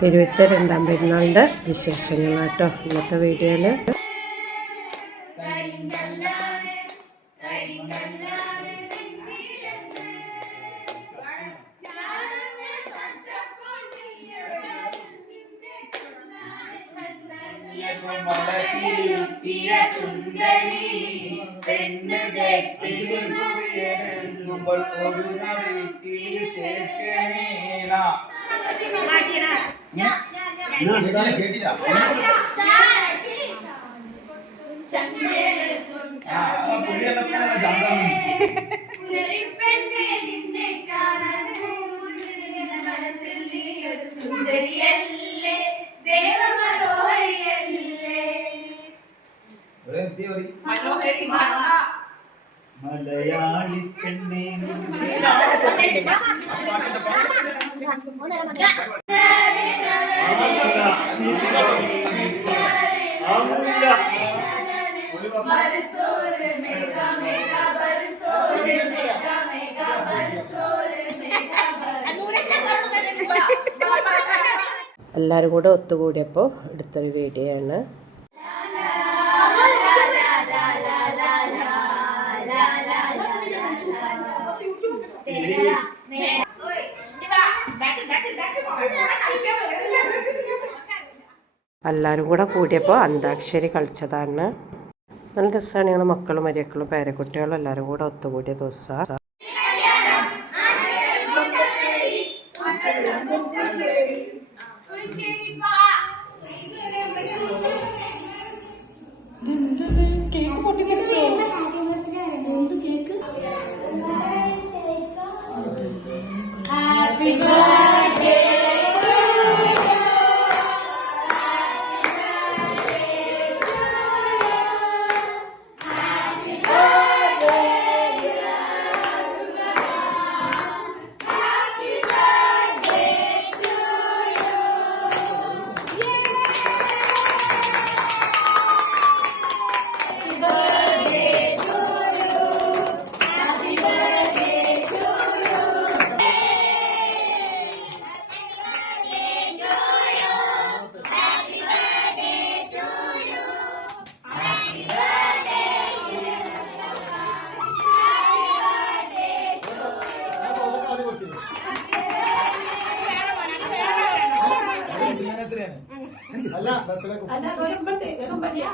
തിരുവിത്ത രണ്ടാം പെരുന്നാളിന്റെ വിശേഷങ്ങളാട്ടോ ഇന്നത്തെ വീഡിയോയിൽ. സുന്ദരി പെണ്ണു കെട്ടി കെട്ടിടുമ്പോൾ ഒരു പുള്ളിയൊക്കെ ജാഗ്രത സുന്ദരിയല്ലേ ദേവമനോഹരിയല്ലേ മനോഹരി മലയാളി പെണ്ണേ എല്ലാവരും കൂടെ ഒത്തുകൂടിയപ്പോൾ എടുത്തൊരു വീഡിയോ ആണ് എല്ലാവരും കൂടെ കൂടിയപ്പോൾ അന്താക്ഷരി കളിച്ചതാണ്. നല്ല രസമാണ് ഞങ്ങൾ മക്കളും മരിയക്കളും പേരക്കുട്ടികളും എല്ലാവരും കൂടെ ഒത്തുകൂടിയ ನಿನ್ನ ಹೆಸರೇನು? ಅಲ್ಲ ಬರ್ತೀಯ